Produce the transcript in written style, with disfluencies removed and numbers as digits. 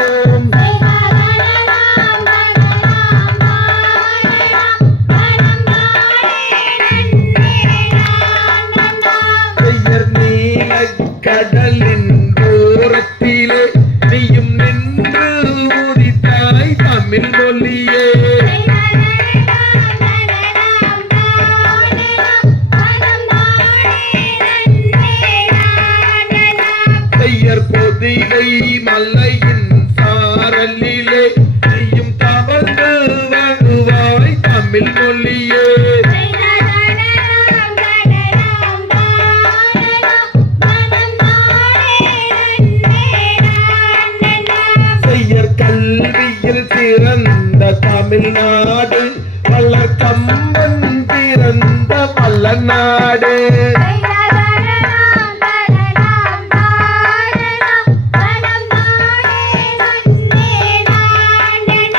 பாடுவோம். கடலின் ஓரத்திலே நீயும் நின்று உதித்தாய் தமிழ் மொழியே. செய்யர் பொதிகை மலையின் சாரலிலே நீயும் தவறு வருவாய் தமிழ் மொழியே. கல்வியில் சிறந்த தமிழ்நாடு, வளர்க்கம்பன் பிறந்த பல்லநாடு.